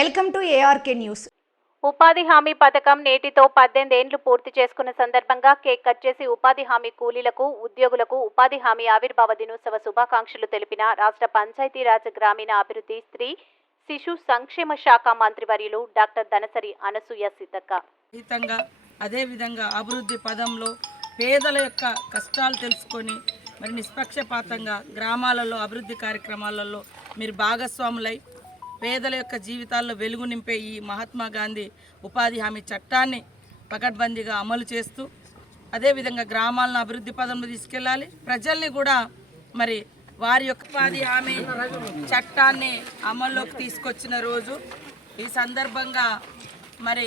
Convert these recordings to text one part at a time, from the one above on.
Welcome to ARK news ఉపాధి హామీ పథకం నేటితో పద్దెనిమిది ఏండ్లు పూర్తి చేసుకున్న సందర్భంగా కేక్ కట్ చేసి ఉపాధి హామీ కూలీలకు ఉద్యోగులకు ఉపాధి హామీ ఆవిర్భావ దినోత్సవ శుభాకాంక్షలు తెలిపిన రాష్ట్ర పంచాయతీరాజ్ గ్రామీణ అభివృద్ధి స్త్రీ శిశు సంక్షేమ శాఖ మంత్రివర్యులు డాక్టర్ దనసరి అనసూయ సీతక్క రహితంగా అదేవిధంగా అభివృద్ధి పదంలో పేదల యొక్క కష్టాలు తెలుసుకొని మరి నిష్పక్షపాతంగా గ్రామాలలో అభివృద్ధి కార్యక్రమాలలో మీరు భాగస్వాములై పేదల యొక్క జీవితాల్లో వెలుగు నింపే ఈ మహాత్మా గాంధీ ఉపాధి హామీ చట్టాన్ని పకడ్బందీగా అమలు చేస్తూ అదేవిధంగా గ్రామాలను అభివృద్ధి పదంలో తీసుకెళ్ళాలి. ప్రజల్ని కూడా మరి వారి యొక్క ఉపాధి హామీ చట్టాన్ని అమల్లోకి తీసుకొచ్చిన రోజు ఈ సందర్భంగా మరి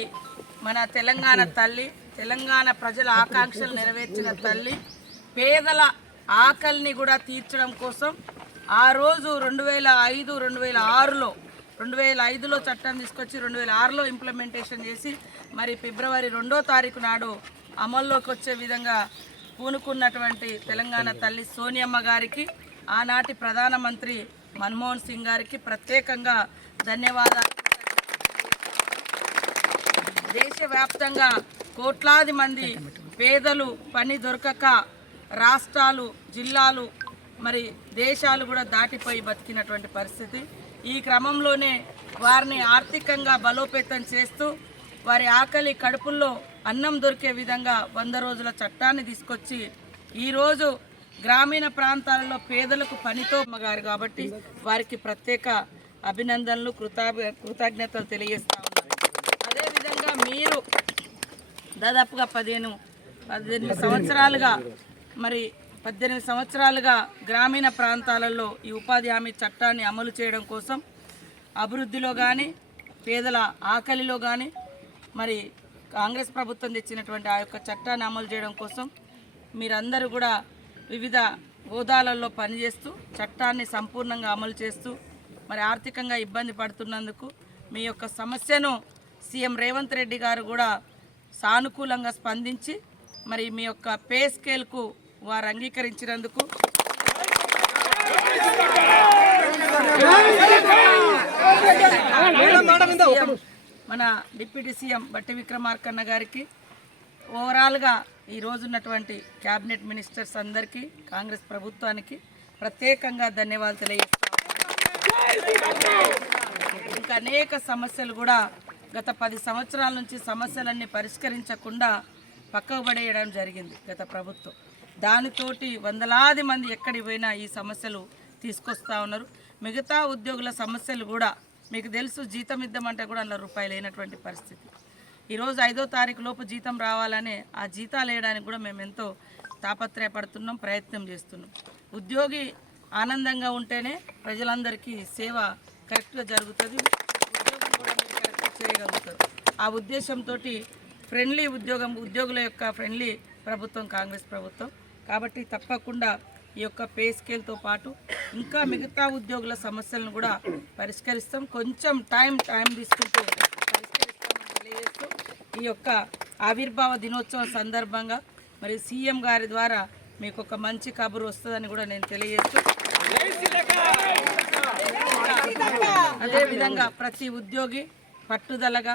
మన తెలంగాణ తల్లి తెలంగాణ ప్రజల ఆకాంక్షలు నెరవేర్చిన తల్లి పేదల ఆకలిని కూడా తీర్చడం కోసం ఆ రోజు రెండు వేల ఐదు రెండు వేల ఆరులో రెండు వేల ఐదులో చట్టం తీసుకొచ్చి రెండు వేల ఆరులో ఇంప్లిమెంటేషన్ చేసి మరి ఫిబ్రవరి రెండో తారీఖు నాడు అమల్లోకి వచ్చే విధంగా పూనుకున్నటువంటి తెలంగాణ తల్లి సోనియమ్మ గారికి ఆనాటి ప్రధానమంత్రి మన్మోహన్ సింగ్ గారికి ప్రత్యేకంగా ధన్యవాదాలు. దేశవ్యాప్తంగా కోట్లాది మంది పేదలు పని దొరకక రాష్ట్రాలు జిల్లాలు మరి దేశాలు కూడా దాటిపోయి బతికినటువంటి పరిస్థితి. ఈ క్రమంలోనే వారిని ఆర్థికంగా బలోపేతం చేస్తూ వారి ఆకలి కడుపుల్లో అన్నం దొరికే విధంగా వంద రోజుల చట్టాన్ని తీసుకొచ్చి ఈరోజు గ్రామీణ ప్రాంతాలలో పేదలకు పనితో గారు కాబట్టి వారికి ప్రత్యేక అభినందనలు కృతజ్ఞ కృతజ్ఞతలు తెలియజేస్తా ఉన్నారు అదేవిధంగా మీరు దాదాపుగా పదిహేను పద్దెనిమిది సంవత్సరాలుగా మరి పద్దెనిమిది సంవత్సరాలుగా గ్రామీణ ప్రాంతాలలో ఈ ఉపాధి హామీ చట్టాన్ని అమలు చేయడం కోసం అభివృద్ధిలో కానీ పేదల ఆకలిలో కానీ మరి కాంగ్రెస్ ప్రభుత్వం తెచ్చినటువంటి ఆ యొక్క చట్టాన్ని అమలు చేయడం కోసం మీరందరూ కూడా వివిధ హోదాలలో పనిచేస్తూ చట్టాన్ని సంపూర్ణంగా అమలు చేస్తూ మరి ఆర్థికంగా ఇబ్బంది పడుతున్నందుకు మీ యొక్క సమస్యను సీఎం రేవంత్ రెడ్డి గారు కూడా సానుకూలంగా స్పందించి మరి మీ యొక్క పే స్కేల్కు వారు అంగీకరించినందుకు మన డిప్యూటీ సీఎం బట్టి విక్రమార్కన్న గారికి ఓవరాల్గా ఈరోజు ఉన్నటువంటి క్యాబినెట్ మినిస్టర్స్ అందరికీ కాంగ్రెస్ ప్రభుత్వానికి ప్రత్యేకంగా ధన్యవాదాలు తెలియజేస్తాం ఇంకా అనేక సమస్యలు కూడా గత పది సంవత్సరాల నుంచి సమస్యలన్నీ పరిష్కరించకుండా పక్కకు పడేయడం జరిగింది గత ప్రభుత్వం. దానితోటి వందలాది మంది ఎక్కడికి పోయినా ఈ సమస్యలు తీసుకొస్తా ఉన్నారు. మిగతా ఉద్యోగుల సమస్యలు కూడా మీకు తెలుసు జీతం ఇద్దామంటే కూడా అందులో రూపాయలు లేనటువంటి పరిస్థితి. ఈరోజు ఐదో తారీఖు లోపు జీతం రావాలనే ఆ జీతాలు వేయడానికి కూడా మేము ఎంతో తాపత్రయపడుతున్నాం ప్రయత్నం చేస్తున్నాం. ఉద్యోగి ఆనందంగా ఉంటేనే ప్రజలందరికీ సేవ కరెక్ట్గా జరుగుతుంది. ఉద్యోగం కూడా మీరు కరెక్ట్గా చేయగలుగుతారు. ఆ ఉద్దేశంతో ఫ్రెండ్లీ ఉద్యోగం ఉద్యోగుల యొక్క ఫ్రెండ్లీ ప్రభుత్వం కాంగ్రెస్ ప్రభుత్వం కాబట్టి తప్పకుండా ఈ యొక్క పే స్కేల్తో పాటు ఇంకా మిగతా ఉద్యోగుల సమస్యలను కూడా పరిష్కరిస్తాం. కొంచెం టైం టైం తీసుకుంటూ పరిష్కరిస్తామని తెలియజేస్తూ ఈ యొక్క ఆవిర్భావ దినోత్సవం సందర్భంగా మరి సీఎం గారి ద్వారా మీకు ఒక మంచి కబురు వస్తుందని కూడా నేను తెలియజేస్తూ అదేవిధంగా ప్రతి ఉద్యోగి పట్టుదలగా